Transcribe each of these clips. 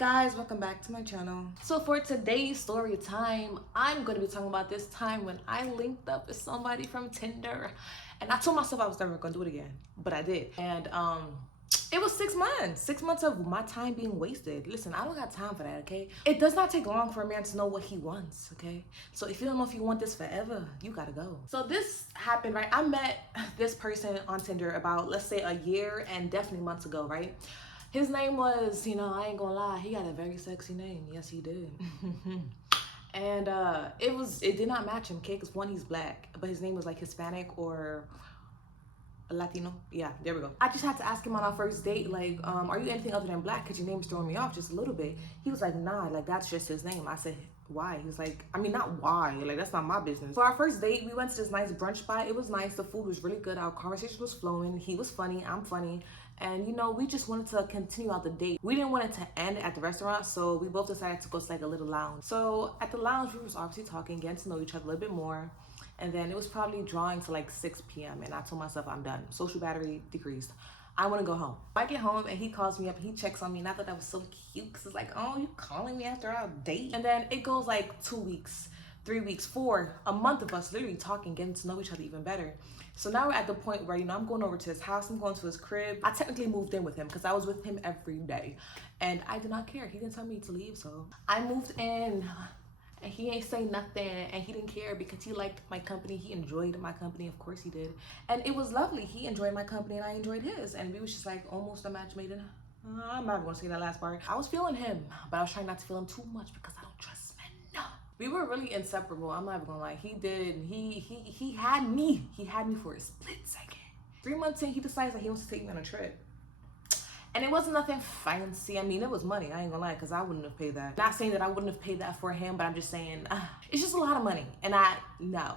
guys, welcome back to my channel. So for today's story time, I'm going to be talking about this time when I linked up with somebody from Tinder, and I told myself I was never going to do it again, but I did. And it was 6 months of my time being wasted. Listen, I don't got time for that, okay? It does not take long for a man to know what he wants, okay? So if you don't know if you want this forever, you gotta go. So this happened, right? I met this person on Tinder about, let's say, a year and definitely months ago, right? His name was, I ain't gonna lie, he had a very sexy name. Yes, he did. And it did not match him, okay? Because one, he's black, but his name was like Hispanic or Latino. Yeah, there we go. I just had to ask him on our first date, like, are you anything other than black? Because your name's throwing me off just a little bit. He was like, nah, like, that's just his name. I said, why? He was like, I mean, not why, like, that's not my business. For our first date, we went to this nice brunch spot. It was nice. The food was really good. Our conversation was flowing. He was funny. I'm funny. And, we just wanted to continue out the date. We didn't want it to end at the restaurant, so we both decided to go to like a little lounge. So at the lounge, we was obviously talking, getting to know each other a little bit more. And then it was probably drawing to like 6 p.m. and I told myself, I'm done. Social battery decreased. I want to go home. I get home and he calls me up and he checks on me. And I thought that was so cute because it's like, oh, you calling me after our date? And then it goes like 2 weeks, 3 weeks, 4, a month of us literally talking, getting to know each other even better. So now we're at the point where, I'm going over to his house. I'm going to his crib. I technically moved in with him because I was with him every day. And I did not care. He didn't tell me to leave. So I moved in. And he ain't say nothing, and he didn't care because he liked my company. He enjoyed my company, of course he did. And it was lovely. He enjoyed my company and I enjoyed his. And we was just like almost a match made in. I'm not gonna say that last part. I was feeling him, but I was trying not to feel him too much because I don't trust men. No. We were really inseparable. I'm not even gonna lie. He had me. He had me for a split second. 3 months in, he decides that he wants to take me on a trip. And it wasn't nothing fancy. I mean, it was money. I ain't gonna lie, because I wouldn't have paid that. Not saying that I wouldn't have paid that for him, but I'm just saying, it's just a lot of money. And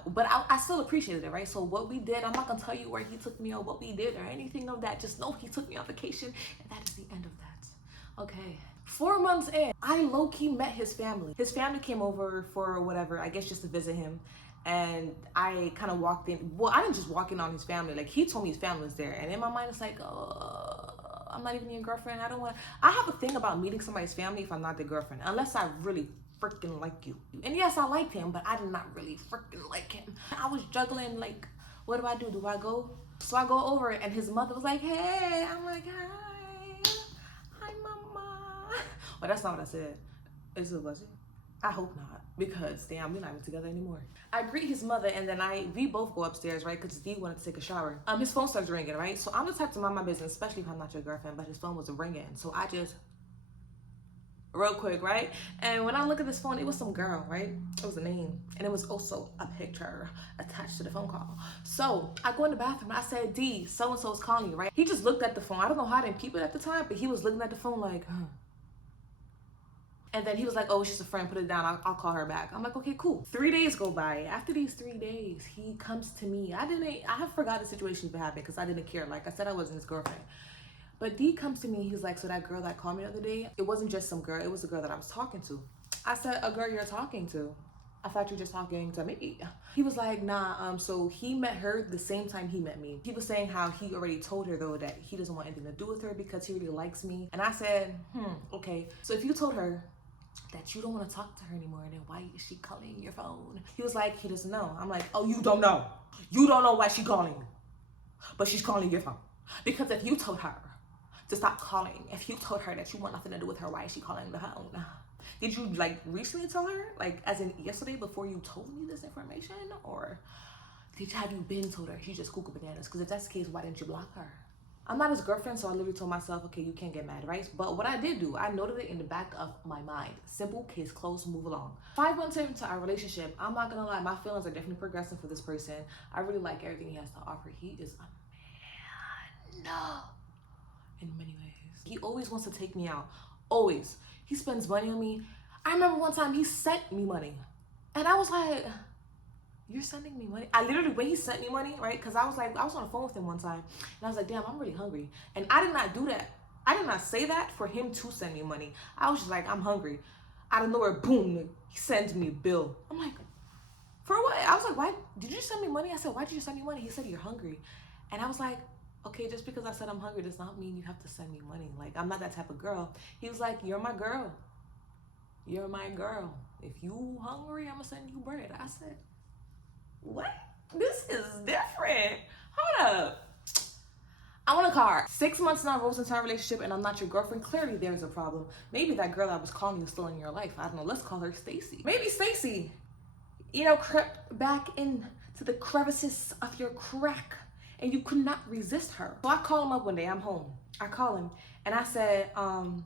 but I still appreciated it, right? So what we did, I'm not gonna tell you where he took me or what we did or anything of that. Just know he took me on vacation, and that is the end of that. Okay. 4 months in, I low-key met his family. His family came over for whatever, I guess just to visit him. And I kind of walked in. Well, I didn't just walk in on his family. Like, he told me his family was there. And in my mind, it's like, I'm not even your girlfriend. I have a thing about meeting somebody's family if I'm not their girlfriend, unless I really freaking like you. And yes, I liked him, but I did not really freaking like him. I was juggling, like, what do I do? Do I go? So I go over and his mother was like, hey. I'm like, hi mama. Well, that's not what I said. Was it? I hope not, because damn, we're not even together anymore. I greet his mother, and then we both go upstairs, right? Because D wanted to take a shower. His phone starts ringing, right? So I'm the type to mind my business, especially if I'm not your girlfriend, but his phone was ringing. So I just, real quick, right? And when I look at this phone, it was some girl, right? It was a name, and it was also a picture attached to the phone call. So I go in the bathroom, and I said, D, so-and-so's calling you, right? He just looked at the phone. I don't know how I didn't peep it at the time, but he was looking at the phone like, huh. And then he was like, oh, she's a friend, put it down, I'll call her back. I'm like, okay, cool. 3 days go by. After these 3 days, he comes to me. I have forgot the situation even happened because I didn't care. Like I said, I wasn't his girlfriend. But D comes to me, he's like, so that girl that called me the other day, it wasn't just some girl, it was a girl that I was talking to. I said, a girl you're talking to? I thought you were just talking to me. He was like, nah, so he met her the same time he met me. He was saying how he already told her though that he doesn't want anything to do with her because he really likes me. And I said, okay. So if you told her that you don't want to talk to her anymore, then why is she calling your phone? He was like, he doesn't know. I'm like, oh, you don't know. You don't know why she's calling you. But she's calling your phone. Because if you told her to stop calling, if you told her that you want nothing to do with her, why is she calling the phone? Did you like recently tell her? Like as in yesterday before you told me this information? Or have you been told her? She's just cuckoo bananas. Because if that's the case, why didn't you block her? I'm not his girlfriend, so I literally told myself, okay, you can't get mad, right? But what I did do, I noted it in the back of my mind. Simple, case closed, move along. 5 months into our relationship, I'm not gonna lie, my feelings are definitely progressing for this person. I really like everything he has to offer. He is a man. In many ways. He always wants to take me out. Always. He spends money on me. I remember one time he sent me money. And I was like, you're sending me money? I literally, when he sent me money, right? Because I was on the phone with him one time. And I was like, damn, I'm really hungry. And I did not do that. I did not say that for him to send me money. I was just like, I'm hungry. Out of nowhere, boom, he sends me a bill. I'm like, for what? I was like, why? Did you send me money? I said, why did you send me money? He said, you're hungry. And I was like, okay, just because I said I'm hungry does not mean you have to send me money. Like, I'm not that type of girl. He was like, you're my girl. You're my girl. If you hungry, I'm gonna send you bread. I said, what? This is different. Hold up. I want a car. 6 months now, Rose, into our relationship, and I'm not your girlfriend. Clearly, there's a problem. Maybe that girl I was calling is still in your life. I don't know. Let's call her Stacy. Maybe Stacy, crept back into the crevices of your crack, and you could not resist her. So I call him up one day. I'm home. I call him, and I said, so I'm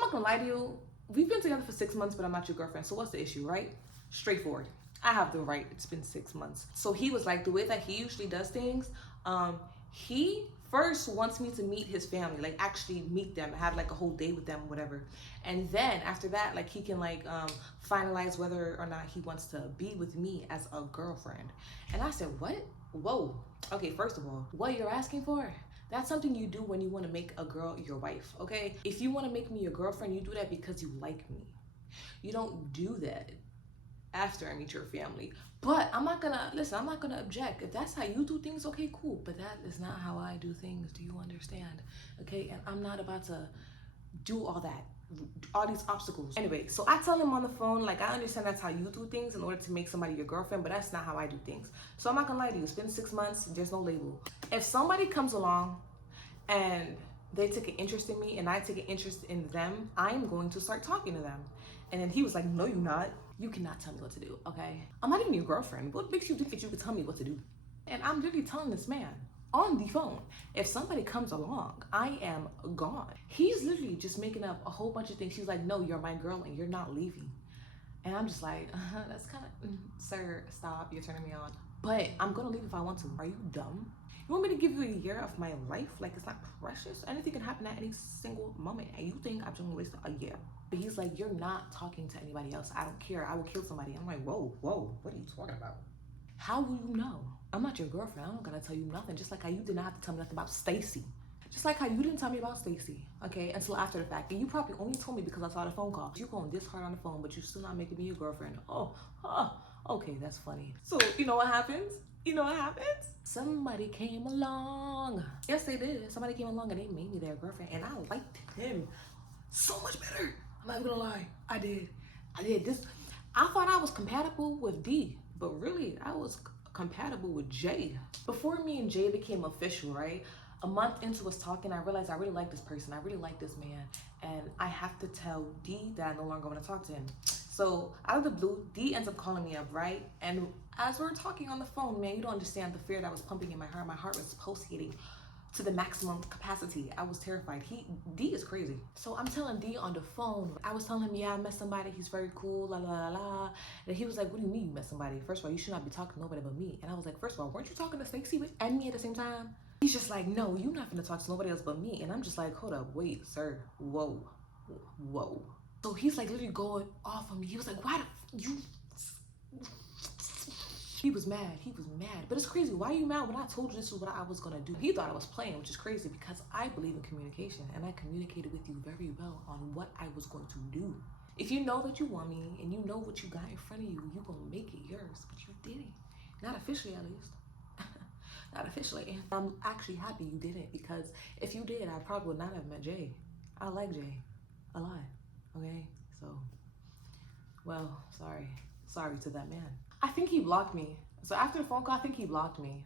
not gonna lie to you. We've been together for 6 months, but I'm not your girlfriend. So what's the issue, right? Straightforward. I have the right. It's been 6 months. So he was like, the way that he usually does things, he first wants me to meet his family, like actually meet them, have like a whole day with them, whatever. And then after that, like he can like finalize whether or not he wants to be with me as a girlfriend. And I said, what? Whoa. Okay, first of all, what you're asking for? That's something you do when you want to make a girl your wife, okay? If you want to make me your girlfriend, you do that because you like me. You don't do that after I meet your family. But I'm not gonna object. If that's how you do things, okay, cool. But that is not how I do things. Do you understand? Okay, and I'm not about to do all that, all these obstacles. Anyway, so I tell him on the phone, like, I understand that's how you do things in order to make somebody your girlfriend, but that's not how I do things. So I'm not gonna lie to you, it's been 6 months, there's no label. If somebody comes along and they take an interest in me and I take an interest in them, I'm going to start talking to them. And then he was like, no, you're not. You cannot tell me what to do, okay? I'm not even your girlfriend. What makes you think that you can tell me what to do? And I'm literally telling this man on the phone, if somebody comes along, I am gone. He's literally just making up a whole bunch of things. He's like, no, you're my girl and you're not leaving. And I'm just like, that's kind of, sir, stop, you're turning me on. But I'm gonna leave if I want to. Are you dumb? You want me to give you a year of my life? Like, it's not precious. Anything can happen at any single moment. And you think I'm just gonna waste a year? But he's like, you're not talking to anybody else. I don't care. I will kill somebody. I'm like, whoa, what are you talking about? How will you know? I'm not your girlfriend. I'm not gonna tell you nothing. Just like how you did not have to tell me nothing about Stacy. Just like how you didn't tell me about Stacy, okay, until after the fact. And you probably only told me because I saw the phone call. You going this hard on the phone, but you still not making me your girlfriend. Okay, that's funny. So, you know what happens? Somebody came along. Yes, they did. Somebody came along and they made me their girlfriend. And I liked him so much better. I'm not gonna lie. I did. I thought I was compatible with D, but really, I was compatible with Jay. Before me and Jay became official, right? A month into us talking, I realized I really like this person. I really like this man. And I have to tell D that I no longer want to talk to him. So out of the blue, D ends up calling me up, right? And as we're talking on the phone, man, you don't understand the fear that was pumping in my heart. My heart was pulsating to the maximum capacity. I was terrified. D is crazy. So I'm telling D on the phone, I was telling him, yeah, I met somebody, he's very cool, la la la la. And he was like, what do you mean you met somebody? First of all, you should not be talking to nobody but me. And I was like, first of all, weren't you talking to Stacey and me at the same time? He's just like, no, you're not gonna talk to nobody else but me. And I'm just like, hold up, wait, sir, whoa. So he's like literally going off on me. He was like, why you? He was mad. But it's crazy. Why are you mad when I told you this is what I was gonna do? He thought I was playing, which is crazy because I believe in communication and I communicated with you very well on what I was going to do. If you know that you want me and you know what you got in front of you, you're gonna make it yours, but you didn't. Not officially, at least. Not officially. And I'm actually happy you didn't, because if you did, I probably would not have met Jay. I like Jay a lot, okay? So, well, sorry to that man. I think he blocked me. So after the phone call, I think he blocked me.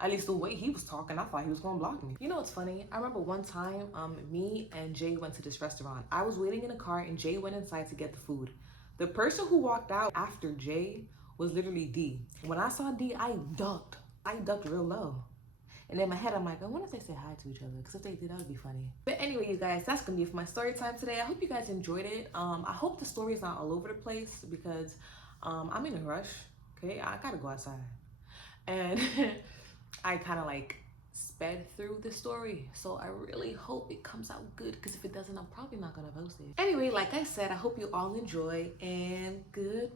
At least the way he was talking, I thought he was gonna block me. You know what's funny? I remember one time, me and Jay went to this restaurant. I was waiting in a car and Jay went inside to get the food. The person who walked out after Jay was literally D. When I saw D, I ducked real low. And in my head, I'm like, I wonder if they say hi to each other, because if they did, that would be funny. But anyway, you guys, that's gonna be it for my story time today. I hope you guys enjoyed it. I hope the story is not all over the place, because I'm in a rush, okay? I gotta go outside. And I kind of like sped through the story. So I really hope it comes out good, because if it doesn't, I'm probably not gonna post it. Anyway, like I said, I hope you all enjoy, and goodbye.